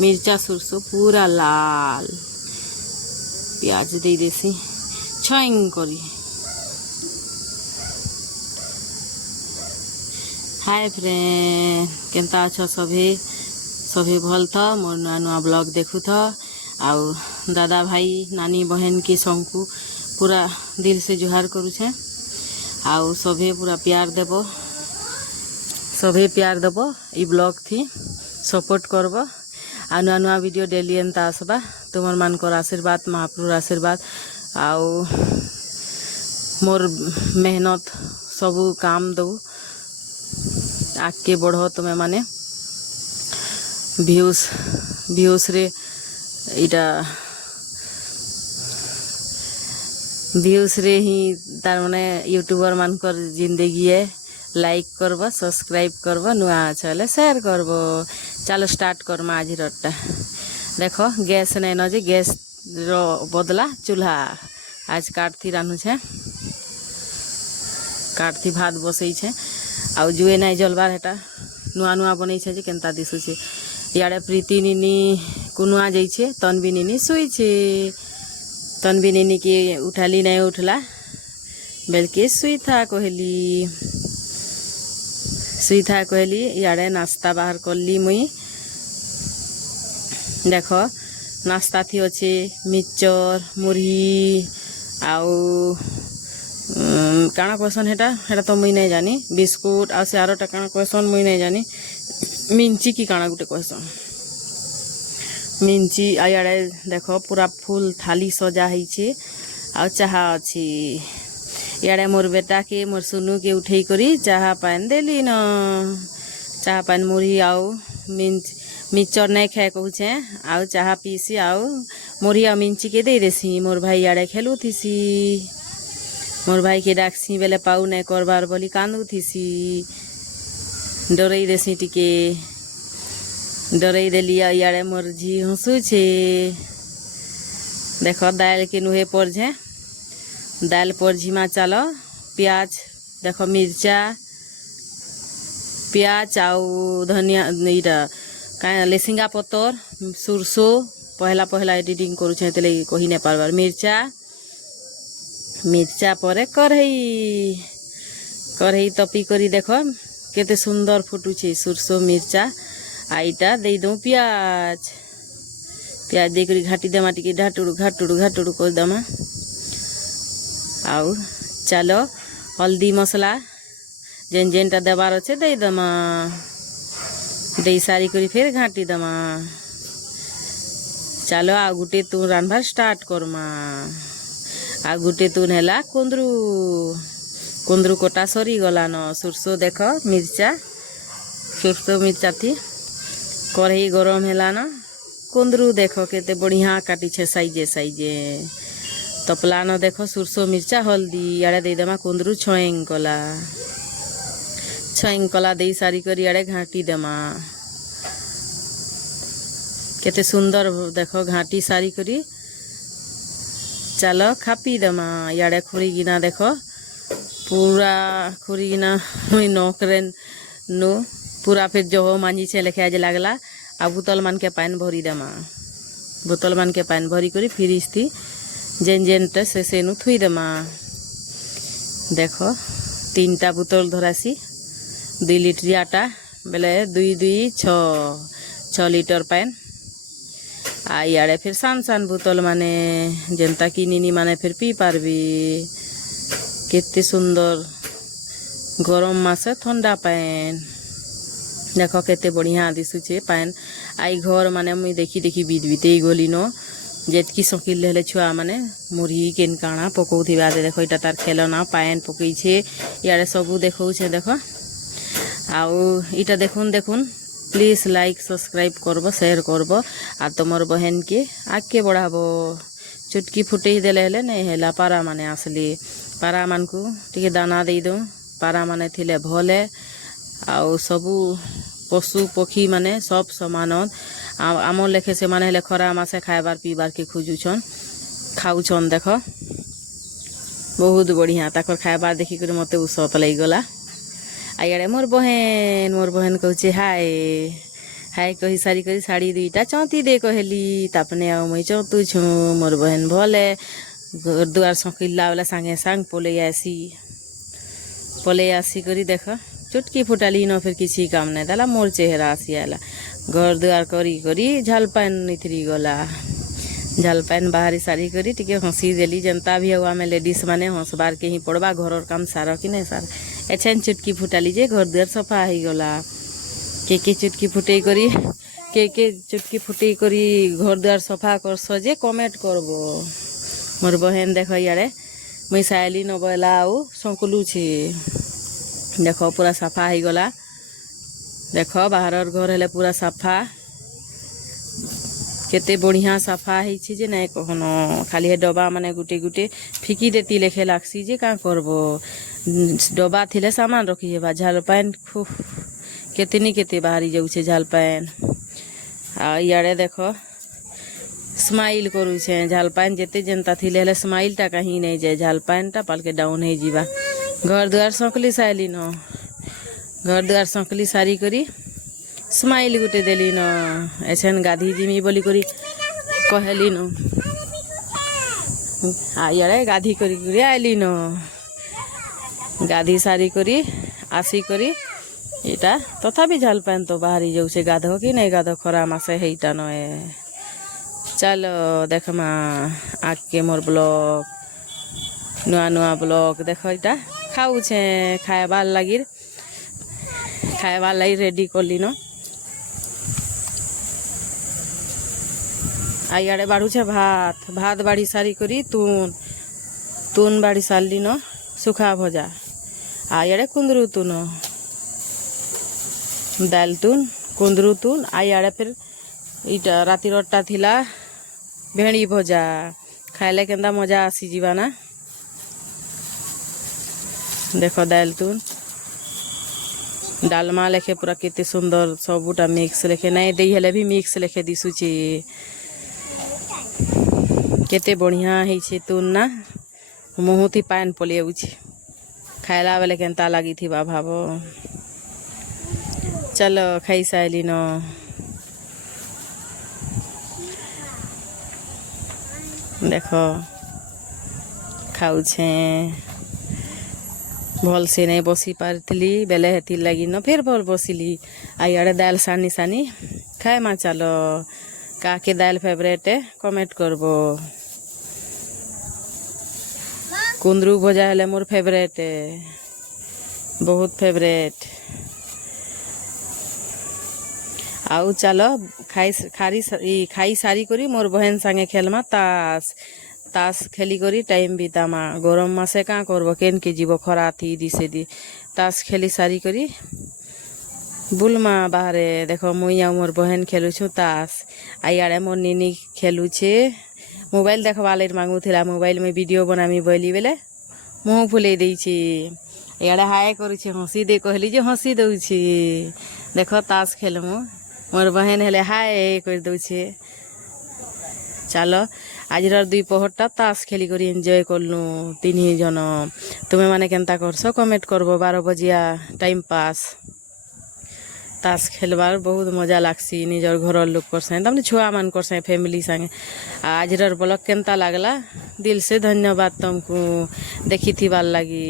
मिर्चा सुरसो पूरा लाल प्याज दे देसी छाइंग करी। हाय फ्रेंड केनता अच्छा सभे भल था मोर नुआ नुआ ब्लॉग देखु था आउ दादा भाई नानी बहन के सबको पूरा दिल से जुहार करू छे आउ सभे पूरा प्यार देव सभे प्यार देव ई ब्लॉग थी सपोर्ट करब आ नुआ नुआ वीडियो डेली एंता आसबा तुमर मानकर आशीर्वाद महाप्रभुर आशीर्वाद आउ मोर मेहनत सबू काम दो आगे बढ़ो तुम्हें माने व्यूज रे इटा व्यूज रे ही तार माने यूट्यूबर मानकर जिंदगी है लाइक करब सब्सक्राइब करब नुआ चले शेयर करब। चलो स्टार्ट करमा आज रटा देखो गैस नहीं न जे गैस रो बदला चूल्हा आज काटथी रान्हु छे काटथी भात बसई छे आउ जुए नहीं जलबार हेटा नुआ नुआ बनै छे जे केनता दिसु छे। इयाड़े प्रीति निनी कुनुआ जाइ छे तनबी निनी सोई छे तनबी निनी के उठाली नहीं उठला बल्कि सुई था कहली इयाड़े नाश्ता बाहर करली मुई देखो नाश्ता थी अच्छे मिक्सचर मुरही आउ काना कहसन हेटा तो मुई नहीं जानी बिस्कुट आ से आरोटा काना कहसन मुई नहीं जानी मिंची की काना गुटे कहसन मिंची आड़े देखो पूरा फुल थाली सजा है आ चाहा अच्छी इयाड़े मोर बेटा के मोर सुनू के उठे करी चाहा पान देली न चाहा पान मुरही आउ मिक्सचर नहीं खाए कहूचे आउ चाहा पीसी आउ मुरही आ मिंची के दे देसी मोर भाई इयाड़े खेलू थीसी मोर भाई के डाकसी बेले पाऊ नहीं करबार बोली कांदू थीसी डरई देसी टिके डरई देली इयाड़े मोर झी हंसू छे देखो दाल के नुहे पर छे दाल पर झीमा चलो प्याज देखो मिर्चा प्याज आउ धनिया इटा का लेसिंगा पतर सुरसो पहला एडिटिंग करूछे तेले कही नहीं पारबार मिर्चा परे कढ़ई तपी करी देखो केते सुंदर फुटुछे सुरसो मिर्चा आईटा दे दो प्याज दे करी घाटी देमा टिके घाटुड़ू कर देमा आउ चलो हल्दी मसला जेन जेनटा देवार अच्छे दे दमा दे सारी करी फिर घाटी दमा चलो आ गुटे तू रान्भार स्टार्ट करमा आ गुटे तुन है कुंद्रू कोटा सरी गला न सुरसो देख मिर्चा थी कढ़ई गरम है न कुंद्रू देखो केते बढ़िया काटी छे साइजे तपला न देखो सुरसो मिर्चा हल्दी इड़े दे देमा कुंद्रू छईंग कला दे सारी कर इड़े घाटी देमा केते सुंदर देखो घाटी सारी करी चलो खापी देमा इड़े खुरी गिना देखो पूरा खुरी गिना नौकरे नो पूरा फिर जो मांझी छे लेखे आज लगला आ बोतल मान के पानी भरी देमा बोतल मान के पानी भरी करी फ्रिज थी जेन जेनटे से नु थुई देमा देखो 3टा बोतल धरासी 2 लिटर आटा बेले 2 लिटर पानी आ इयाड़े फिर सान बोतल माने जेनता किनिनी माने फिर पी पारबी केते सुंदर गरम मासे ठंडा पानी देखो केते बढ़िया दिशुचे पानी आई घर माने मुई देखी बीते गली न जेतकी सकिल हेले छुआ माने मुरही केन काना पकौथिबा देखो इटा तार खेलना पानी पकई छे इयाड़े सबू देखौ छे देखो आउ इटा देखुन प्लीज लाइक सब्सक्राइब करब शेयर करब आ तुमर बहन के आगे बढ़ाबो चुटकी फुटे देले हेले नहीं हेला पारा माने आसली पारा मान को टिके दाना दे दो पारा माने थिले भले आउ सबू पशु पक्षी माने सब समान आम लेखे से माने हेले खरा मासे खाइबार पीबार के खोजुछन खाऊछन देखो बहुत बढ़िया ताकर खाइबार देखी कर मते उसत लगी गला आइए मोर बहन कहूचे हाय हाय कही सारी करी शाड़ी दुईटा चौंती दे कहली तापने आउ मुई चौंतु छु मोर बहन भले घर दुआर सकिला वाला सांगे सांग पले आसी करी देख चुटकी फुटाली न फिर किसी काम नहीं दाला मोर चेहरा आसी आला घर दुआर करी करी झाल पान निथरी गला झाल पान बाहरी सारी करी टिके हंसी देली जनता भी हुआ में लेडीज माने हंसबार के ही पड़वा घर काम सार कि नहीं सार एछन चुटकी फुटाली जे घर दुआर सफा ही गला के चुटकी फुटे करी के चुटकी फुटे करी घर दुआर सफा कर सजे कमेंट करबो मोर बहन देख इे मुई साइली न बोला आउ संकुलू छे देख पूरा सफा ही गला देख बाहर घर हेले पूरा सफा केते बढ़िया सफा है जे नहीं कहनो खाली हे डब्बा माने गुटे गुटे फिकी देती लेखे लागसी जे का करबो डब्बा थिले सामान रखी हेबा झाल पान केतनी केते बाहरी जाऊे झाल पान आ इे देख स्माइल करू छे झाल पान जेते जनता थिले हेले स्माइल टा कहीं नहीं जाए झाल पान टा पाल के डाउन है जीवा घर दुआर सकली साइली न घर दुआर सकली सारी करी स्माइल गुटे देली न एछन गाधी जिमी बोली करी कहली न इे गाधी करी आइली न गाधी सारी करी आसी करी इटा तथापि झाल पान तो बाहरी जाऊे गाधो कि नहीं गाधो खरा मासे हेटा नए चलो देखमा आके मोर ब्लॉग नुआ नुआ ब्लॉग देख इटा खाऊे खाएबार लगी रेडी करली न इे बाढ़ुचे भात भात बाड़ी सारी करी तुन बाड़ी सारली न सुखा भजा इे कुंदरू तुन दाल तुन कुंदरू तुन इे फिर इटा रातिर अट्टा थिला भेड़ी भजा खाइले केंदा मजा आसी जीवा ना देख दाल तुन डालमा लेखे पूरा केते सुंदर सबुटा मिक्स लेखे नहीं दे हेले भी मिक्स लेखे दिसुची केते बढ़िया है तुन ना मुँह थी पान पलिए खाइला बेले केंता लगी थी भाव चलो खाई साइली न देख खाऊे भल से नहीं बसी पारी बेले हेती लगी न फिर भल बसिली इे दाल सानी सानी खाए मा चलो का के दाल फेवरेट है कमेंट करबो कुंदरू भजा हेले मोर फेवरेट है बहुत फेवरेट आउ चलो खाई सारी करी मोर बहन संगे खेलमा तास खेली करी टाइम बीतामा गरम मासे का करबो केन के जीव खरा थी दिसे दी तास खेली सारी करी बुलमा बाहरे देखो मुई आ मोर बहन खेलु छु तास इे मोर निनी खेलु छे मोबाइल देखवा ले मांगू थिला मोबाइल में वीडियो बनामी बोली बेले मुँह फुले दी इे हाय करू हंसी दे कहली जे हंसी दउछी देख तास खेलमु मोर बहन हेले हाय कर दउछे चलो आज दुई पहरटा तास खेली करी एंजॉय करलु तीन जन तुम्हें माने केनता करस कमेंट करबो 12 बजिया टाइम पास तास खेलबार बहुत मजा लागसी निजर घर लोग करसे तमने छुआ मान करसे फैमिली संगे आज ब्लॉग केनता लागला दिल से धन्यवाद तुमको देखी थी बार लगी।